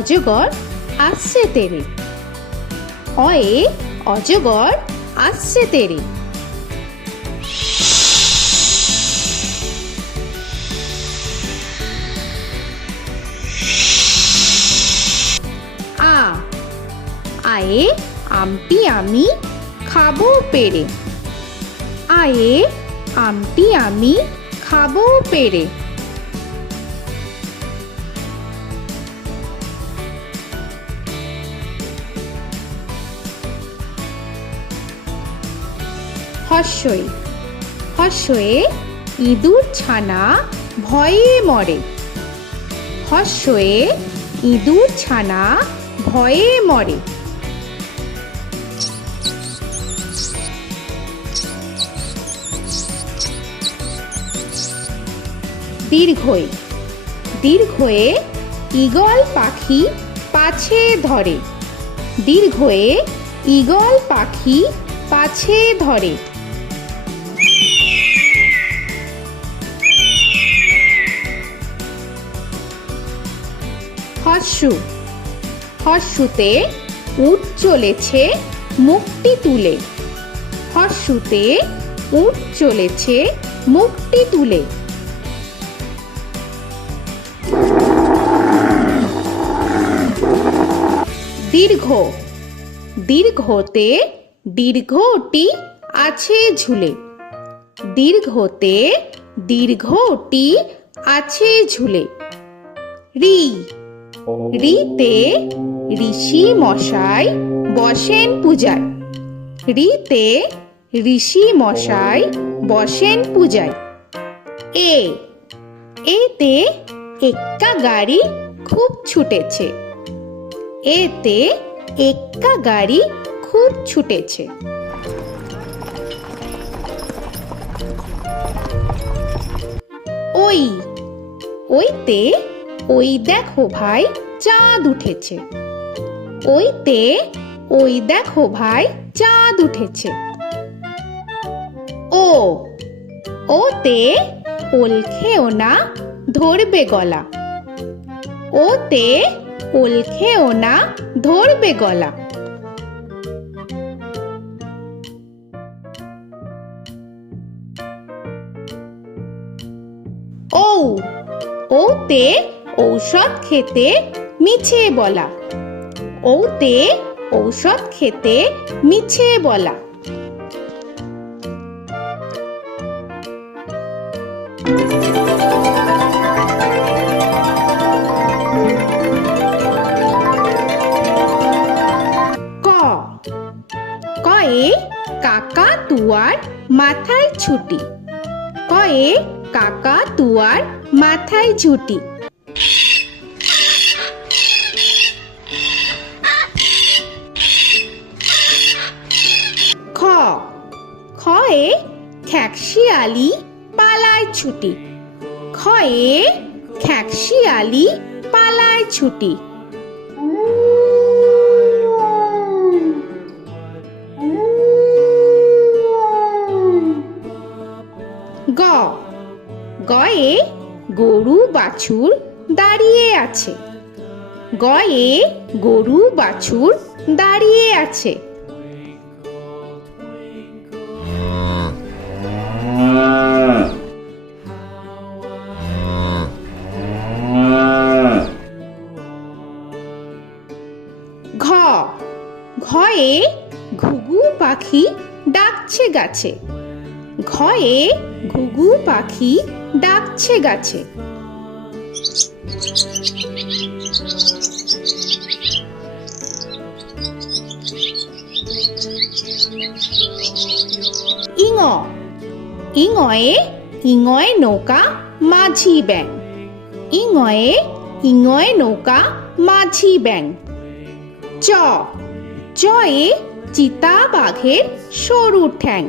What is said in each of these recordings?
অজগর আসছে তেরে। অয়ে অজগর আসছে তেরে। আ আয়ে আমটি আমি খাবো পেরে। আয়ে আমটি আমি খাবো পেরে। হর্ষই হর্ষয়ে ইঁদুর ছানা ভয়ে মরে। হর্ষয়ে ইঁদুর ছানা ভয়ে মরে। দীর্ঘই দীর্ঘয়ে ঈগল পাখি পাছে ধরে। দীর্ঘয়ে ঈগল পাখি পাছে ধরে। হর্ষু হর্ষুতে উট চলেছে মুখটি তুলে। হর্ষুতে উট চলেছে মুখটি তুলে। দীর্ঘ দীর্ঘতে দীর্ঘটি আছে ঝুলে। দীর্ঘতে দীর্ঘটি আছে ঝুলে। রি রিতে ঋষি মশাই বসেন পূজায়। রিতে ঋষি মশাই বসেন পূজায়। এ এতে এক্কা গাড়ি খুব ছুটেছে। এতে এক্কা গাড়ি খুব ছুটেছে। ওই ওইতে ওই দেখো ভাই চাঁদ উঠেছে। ওইতে ওই দেখো ভাই চাঁদ উঠেছে। ও ওতে ওল খেও না ধরবে গলা। ওতে ওল খেও না ধরবে গলা। ঔ ওতে ঔষধ খেতে মিছে বলা। ওতে ঔষধ খেতে মিছে বলা। ক কয়ে কাকা তুয়ার মাথায় ছুটি। কয়ে কাকা তুয়ার মাথায় ঝুটি। খ খয়ে খ্যাকশিয়ালি পালায় ছুটি। খয়ে খ্যাকশিয়ালি পালায় ছুটি। গ গয়ে গরু বাছুর দাঁড়িয়ে আছে। গয়ে গরু বাছুর দাঁড়িয়ে আছে। ঘ ঘয়ে ঘুঘু পাখি ডাকছে গাছে। ঘয়ে ঘুঘু পাখি ডাকছে গাছে। ইঙ ইঙয়ে ইঙয়ে নৌকা মাঝি ব্যাং। ইঙয়ে ইঙয়ে নৌকা মাঝি ব্যাং। চ চয়ে চিতা বাঘের সরু ঠ্যাং।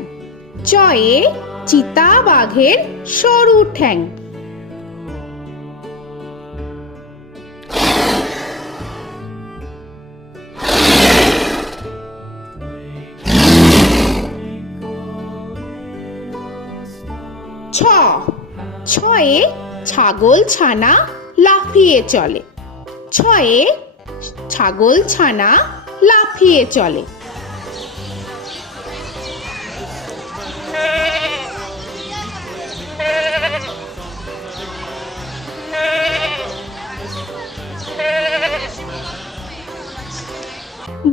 চয়ে চিতা বাঘের সরু ঠ্যাং। ছ ছয়ে ছাগল ছানা লাফিয়ে চলে। ছয়ে ছাগল ছানা লাফিয়ে চলে।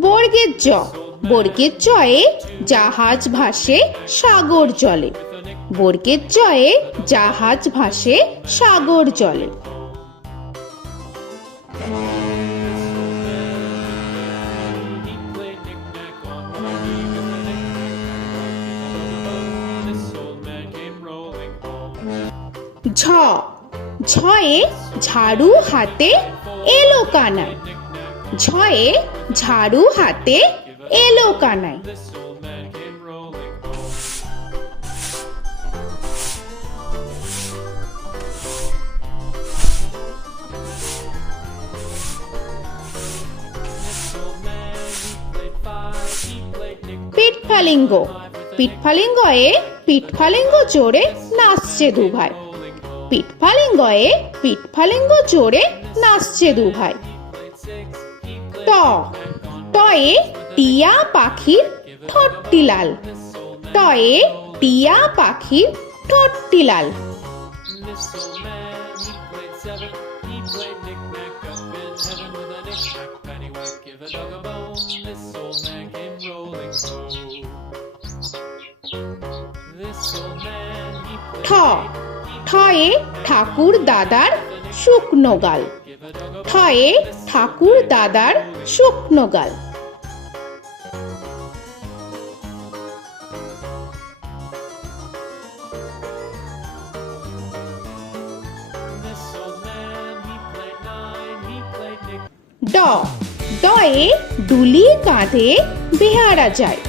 বর্গের জ, বর্গের জয়ে জাহাজ ভাসে সাগর জলে। বর্গের জয়ে জাহাজ ভাসে সাগর জলে। ঝ, ঝয়ে ঝাড়ু হাতে এলো কানাই। ঝয়ে ঝাড়ু হাতে এলো কানাই। পিঠফালিঙ্গ, পিঠফালিঙ্গয়ে পিঠফালিঙ্গ জোরে নাচছে দুভাই। পিঠফালিঙ্গয়ে পিঠফালিঙ্গ জোরে নাচছে দুভাই। ট, টয়ে টিয়া পাখির ঠোঁটটি লাল। টয়ে টিয়া পাখির ঠোঁটটি লাল। ঠ, ঠয়ে ঠাকুর দাদার শুকনো গাল। ঠয়ে ঠাকুর দাদার শুকনো গাল। ড, ডয়ে ডুলি কাঁধে বেহারা যায়।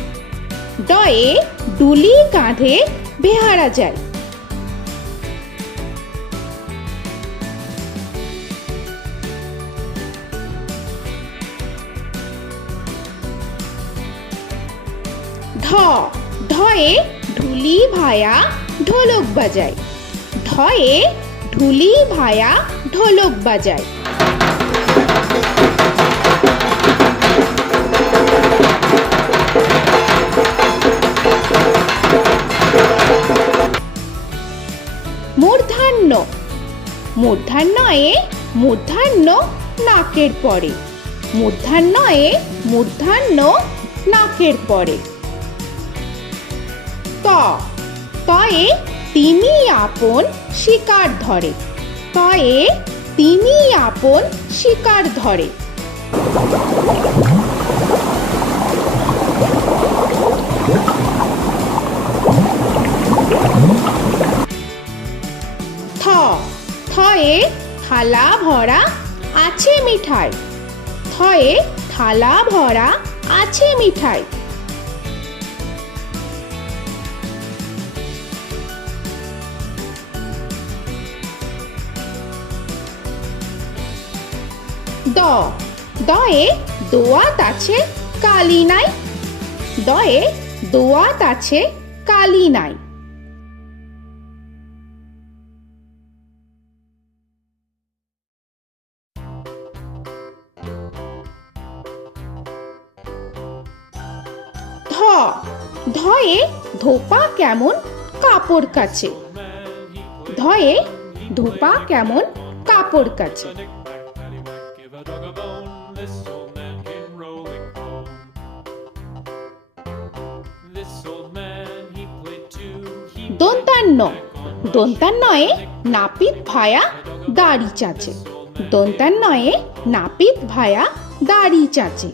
ডয়ে ডুলি কাঁধে বেহারা যায়। ঢ, ঢয়ে ঢুলি ভায়া ঢোলক বাজায়। ঢয়ে ঢুলি ভায়া ঢোলক বাজায়। মূর্ধন্য, মূর্ধন্যয়ে মূর্ধন্য নাকের পরে। মূর্ধন্যয়ে মূর্ধন্য নাকের পরে। ত, তয়ে তিনি আপন শিকার ধরে। তয়ে তিনি আপন শিকার ধরে। থ, থয়ে থালা ভরা আছে মিঠাই। থয়ে থালা ভরা আছে মিঠাই। দ, দয়ে দোয়াত আছে কালি নাই। দয়ে দোয়াত আছে কালি নাই। ধ, ধয়ে ধোপা কেমন কাপড় কাচে। ধয়ে ধোপা কেমন কাপড় কাচে। দন্তান্ন, দন্তান্নয়ে নাপিত ভায়া দাড়ি চাচে। দন্তান্নয়ে নাপিত ভায়া দাড়ি চাচে।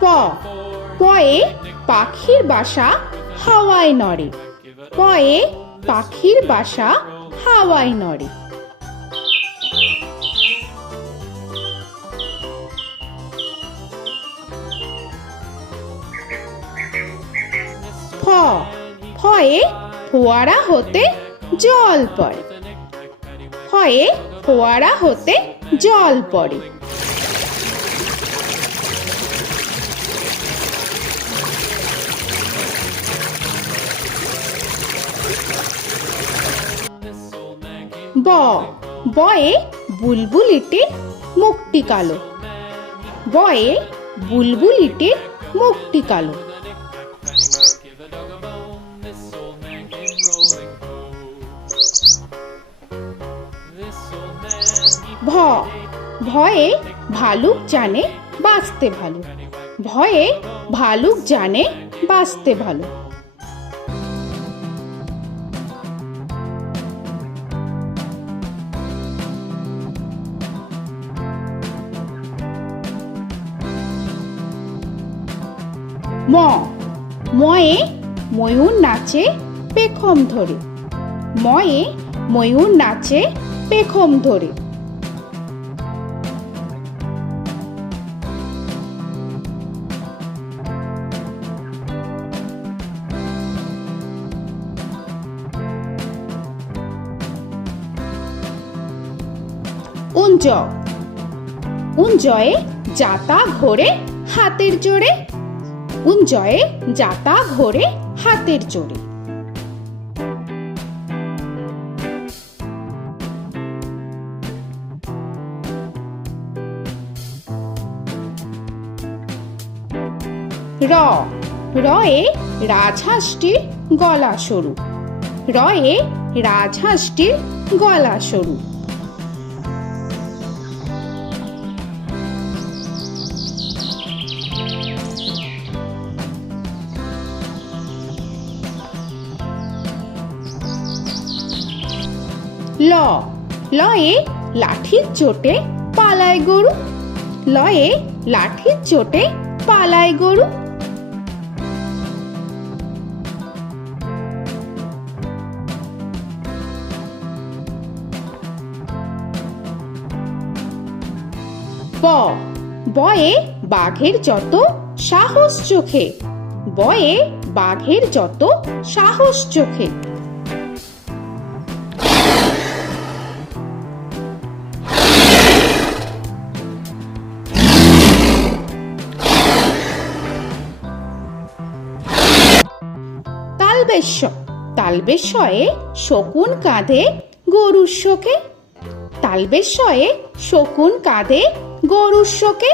প, পয়ে পাখির বাসা হাওয়ায় নড়ে। পয়ে পাখির বাসা হাওয়ায় নড়ে। ফ, ফয়ে ফোয়ারা হতে জল পড়ে। ফয়ে ফোয়ারা হতে জল পড়ে। ব বয়ে বুলবুলিটির মুখটি কালো। বয়ে বুলবুলিটির মুখটি কালো। ভ ভয়ে ভালুক জানে বাঁচতে ভালো। ভয়ে ভালুক জানে বাঁচতে ভালো। ম ময়ে ময়ূর নাচে পেখম ধরে। ময়ে ময়ূর নাচে পেখম ধরে। উঞ্জ উঞ্জয়ে যাতা ঘোরে হাতের জোরে। উঞ্জয়ে যাতা ঘোরে হাতের জোরে। র রয়ে রাজহাঁসটির গলা সরু। রয়ে রাজহাঁসটির গলা সরু। ল লয়ে লাঠির চোটে পালায় গরু। লয়ে লাঠির চোটে পালায় গরু। ব বয়ে বাঘের যত সাহস চোখে। বয়ে বাঘের যত সাহস চোখে। তালবেশ্য তালবেশ্যয়ে শকুন কাঁধে গরুর শোকে। তালবেশ্যয়ে শকুন কাঁধে গরুর শোকে।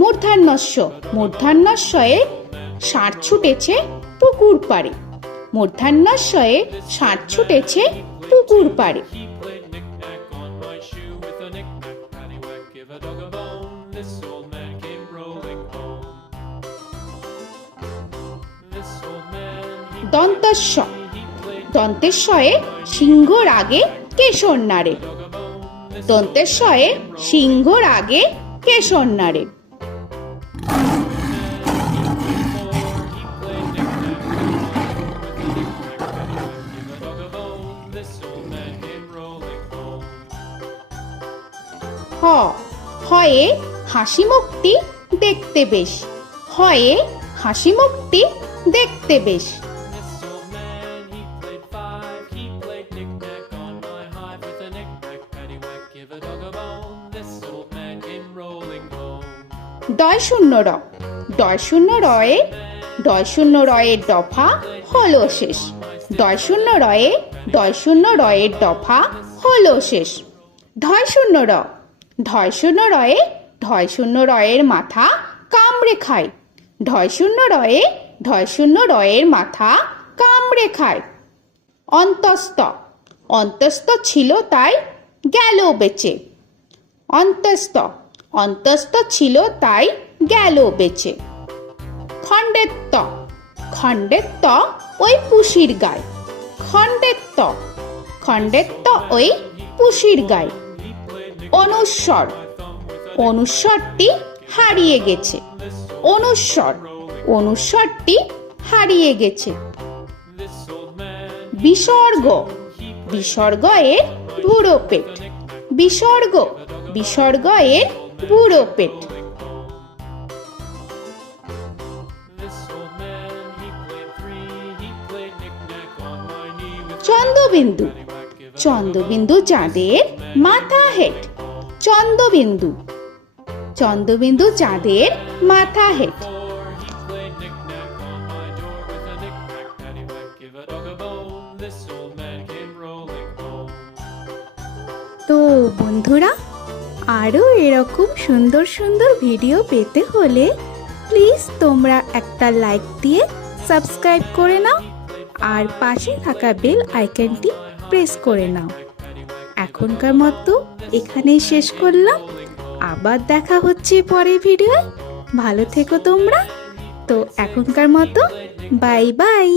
মূর্ধন্যস্য মূর্ধন্যস্বয়ে ষাঁড় ছুটেছে পুকুর পাড়ে। মূর্ধন্যস্বয়ে ষাঁড় ছুটেছে পুকুর পাড়ে। দন্তস্ব দন্তেশ্বয়ে সিংহর আগে কেশর নাড়ে। দন্তেশ্বয়ে সিংহর আগে কেশর নাড়ে। হ হয়ে হাসি মুখটি দেখতে বেশ। হয়ে হাসি মুখটি দেখতে বেশ। ডয় শূন্য র ডয় শূন্য রয়ে ডয় শূন্য রয়ের দফা হলো শেষ। ডয় শূন্য রয়ে ডয় শূন্য রয়ের দফা হলো শেষ। ঢয় শূন্য র ঢয় শূন্য রয়ে ঢয় শূন্য রয়ের মাথা কামড়ে খায়। ঢয় শূন্য রয়ে ঢয় শূন্য রয়ের মাথা কামড়ে খায়। অন্তস্থ অন্তস্থ ছিল তাই গেল বেঁচে। অন্তস্থ অন্তস্থ ছিল তাই গেল বেঁচে। খণ্ডেত্ব খণ্ডেত্ব ওই পুষির গায়। খণ্ডেত্ব খণ্ডেত্ব ওই পুষির গায়। অনুস্বর অনুস্বরটি হারিয়ে গেছে। অনুস্বর অনুস্বরটি হারিয়ে গেছে। বিসর্গ বিসর্গ এর বুড়ো পেট। বিসর্গ বিসর্গ এর বুড়ো পেট। চন্দ্রবিন্দু চন্দ্রবিন্দু চাঁদের মাথা হেট। চন্দ্রবিন্দু চন্দ্রবিন্দু চাঁদের মাথা হেড। তো বন্ধুরা, আরও এরকম সুন্দর সুন্দর ভিডিও পেতে হলে প্লিজ তোমরা একটা লাইক দিয়ে সাবস্ক্রাইব করে নাও আর পাশে থাকা বেল আইকনটি প্রেস করে নাও। এখনকার মতো এখানেই শেষ করলাম, আবার দেখা হচ্ছে পরের ভিডিও। ভালো থেকো তোমরা। তো এখনকার মতো বাই বাই।